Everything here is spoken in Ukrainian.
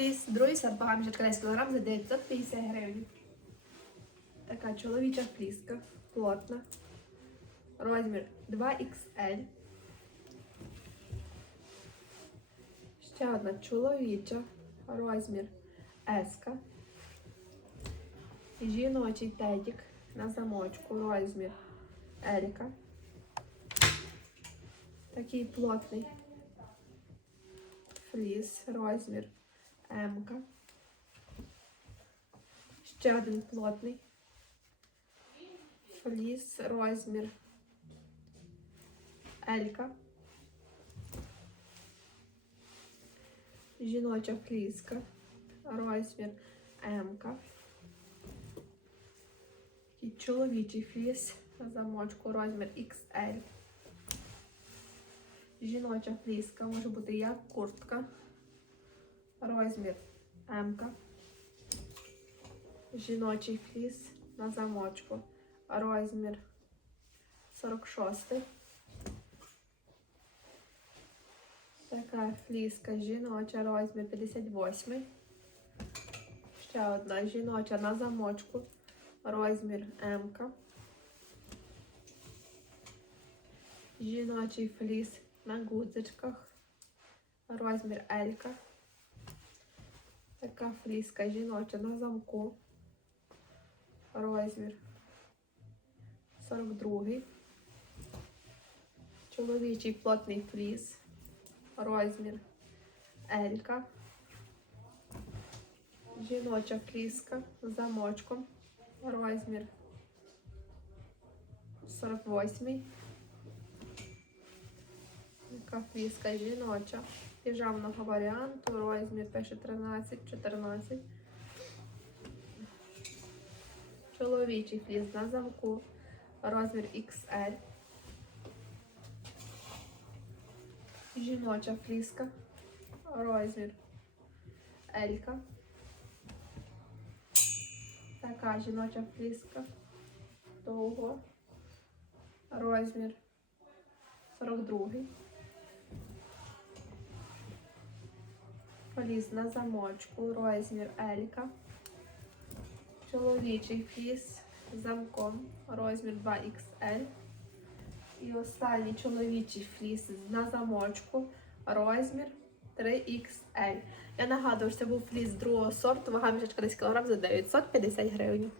фліс, другий сорт, мішечка 10 кг за 950 гривень. Така чоловіча фліска, плотна. Розмір 2XL. Ще одна чоловіча, розмір S. Жіночий тедік на замочку, розмір Еліка. Такий плотний фліс, розмір М. Ще один плотний фліс, розмір Елька. Жіноча фліска, розмір М. Такий чоловічий фліс замочку, розмір XL. Жіноча фліска може бути як куртка, розмір М. Жіночий фліс на замочку, розмір 46. Така фліска жіноча, розмір 58. Ще одна жіноча на замочку, розмір М. Жіночий фліс на гудзичках, розмір L. Така фліска жіноча на замку, розмір 42. Чоловічий плотний фліс, розмір L. Жіноча фліска з замочком, розмір 48. Така фліска жіноча. Піжамного варіанту, розмір пише 13-14. Чоловічий фліс на замку, розмір XL. Жіноча фліска, розмір L. Така жіноча фліска. Довго. Розмір 42. Фліс на замочку, розмір Елька. Чоловічий фліс з замком, розмір 2XL. І останній чоловічий фліс на замочку, розмір 3XL. Я нагадую, що це був фліс другого сорту, вага мішечка 10 кг за 950 гривень.